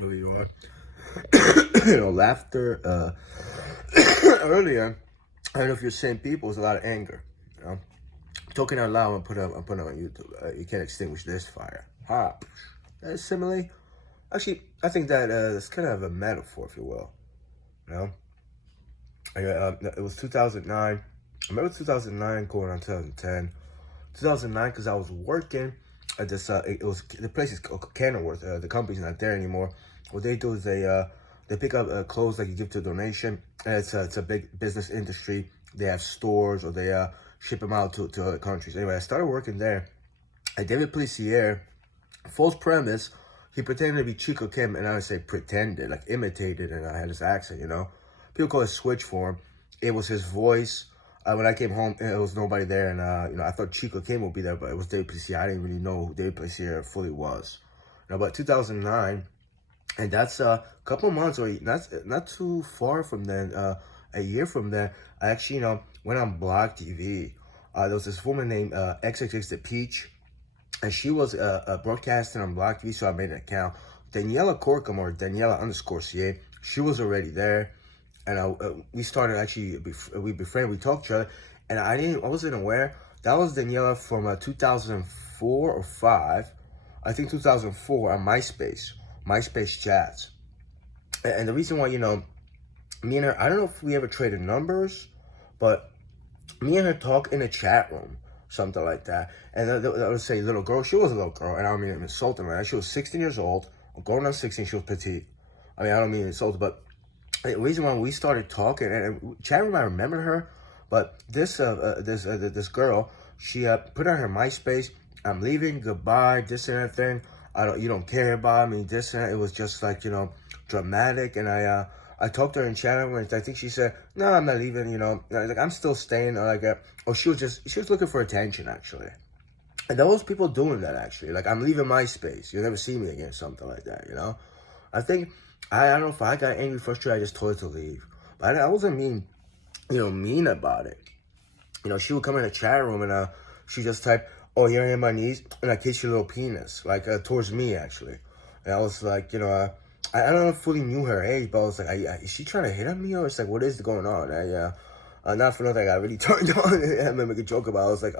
Movie you want. Laughter. Earlier, I don't know if you're the same people. There's a lot of anger. You know, talking out loud. I'm putting it on YouTube. You can't extinguish this fire. Ha. That is simile. Actually, I think that it's kind of a metaphor, if you will. You know, it was 2009. I remember 2009 going on 2010. 2009 because I was working at this. It was the place is Kenilworth. The company's not there anymore. What they do is they pick up clothes that you give to a donation. And it's a big business industry. They have stores or they ship them out to other countries. Anyway, I started working there. And David Policier, false premise, he pretended to be Chico Kim, and I would say pretended, like imitated, and I had his accent, you know. People call it switch for him. It was his voice. When I came home, it was nobody there, and I thought Chico Kim would be there, but it was David Policier. I didn't really know who David Policier fully was. But 2009, and that's a couple months, or not too far from then, a year from then, I actually, went on Blog TV. There was this woman named XXX The Peach, and she was broadcasting on Blog TV, so I made an account. Daniella Corkum, or Daniella_CA, she was already there. And we started actually, we befriended, we talked to each other, and I wasn't aware that was Daniela from 2004 or 5, I think 2004 on MySpace chats. And the reason why, me and her, I don't know if we ever traded numbers, but me and her talk in a chat room, something like that. And I would say little girl, she was a little girl, and I don't mean to insult her, right? She was 16 years old, going on 16, she was petite. I mean, I don't mean to insult her, but the reason why we started talking, and chat room, I remember her, but this girl, she put on her MySpace, I'm leaving, goodbye, this and that thing. You don't care about me, this and that. It was just like, dramatic. And I talked to her in chat room, and I think she said, no, I'm not leaving, like I'm still staying. She was looking for attention, actually. And there was people doing that, actually. Like, I'm leaving MySpace, you'll never see me again, something like that, I think, I don't know if I got angry, frustrated, I just told her to leave. But I wasn't mean about it. She would come in the chat room and she just type, oh, here I am on my knees, and I kiss your little penis, like towards me, actually. And I was like, I don't know if I fully knew her age, but I was like, is she trying to hit on me? Or it's like, what is going on? Not for nothing, I got really turned on. I made a joke about it. I was like,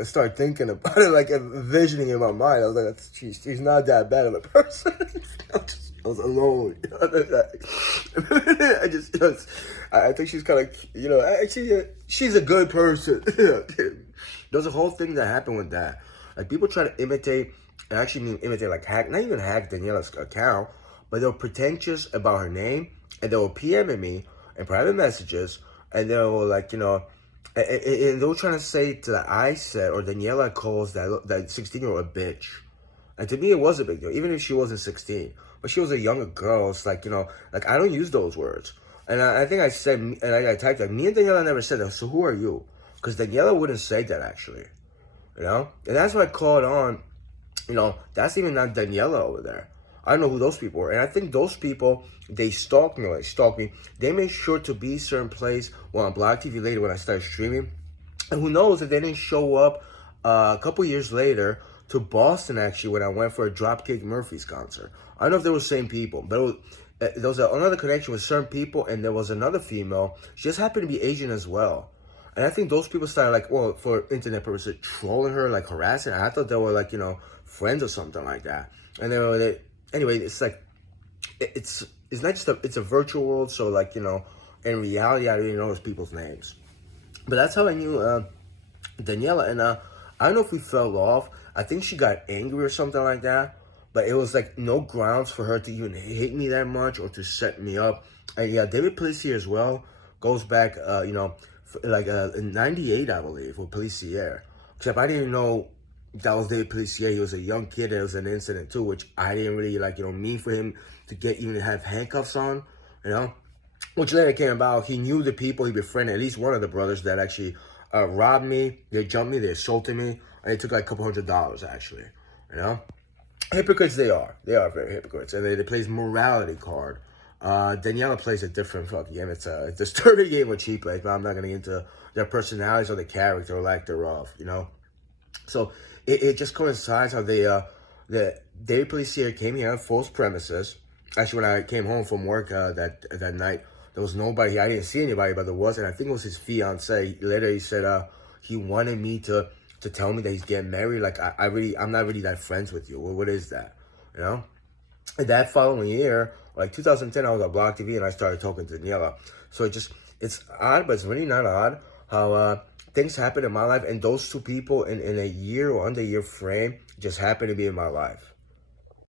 I started thinking about it, like envisioning in my mind. I was like, she's not that bad of a person. I was alone. I think she's kind of, actually, she's a good person. There's a whole thing that happened with that. Like, people try to imitate, and actually mean imitate, like hack, not even hack Daniella's account, but they were pretentious about her name, and they were PMing me in private messages, and they were like, and they were trying to say to that I said, or Daniella calls that 16-year-old a bitch. And to me, it was a big deal, even if she wasn't 16. But she was a younger girl. It's like, like, I don't use those words. And I think I said, and I typed that, me and Daniella never said that, so who are you? Because Daniella wouldn't say that, actually. And that's why I called on, that's even not Daniella over there. I don't know who those people were. And I think those people, they stalked me. They made sure to be a certain place on Blog TV later when I started streaming. And who knows if they didn't show up a couple years later to Boston, actually, when I went for a Dropkick Murphys concert. I don't know if they were the same people, but there was another connection with certain people, and there was another female. She just happened to be Asian as well. And I think those people started, like, well, for internet purposes, trolling her, like, harassing her. I thought they were, like, friends or something like that. And anyway, it's like, it's not just it's a virtual world, so, like, in reality, I didn't know those people's names. But that's how I knew Daniella, and I don't know if we fell off. I think she got angry or something like that. But it was like no grounds for her to even hate me that much or to set me up. And yeah, David Policier as well goes back, in 98, I believe, with Policier. Except I didn't know that was David Policier. He was a young kid. There was an incident too, which I didn't really mean for him to even have handcuffs on, Which later came about. He knew the people he befriended, at least one of the brothers that actually robbed me. They jumped me. They assaulted me. And they took like a couple $100, actually, Hypocrites they are. They are very hypocrites. And they play morality card. Daniella plays a different fucking game. It's a disturbing game what she plays, but I'm not going to get into their personalities or the character or lack thereof, So it just coincides how the David Policier came here on false premises. Actually, when I came home from work that night, there was nobody. I didn't see anybody, but there was, and I think it was his fiance. Later, he said he wanted me to tell me that he's getting married. Like I'm not really that friends with you. What is that? You know. And that following year, like 2010, I was on Block TV and I started talking to Daniella. So it's odd, but it's really not odd how things happen in my life, and those two people in a year or under a year frame just happen to be in my life.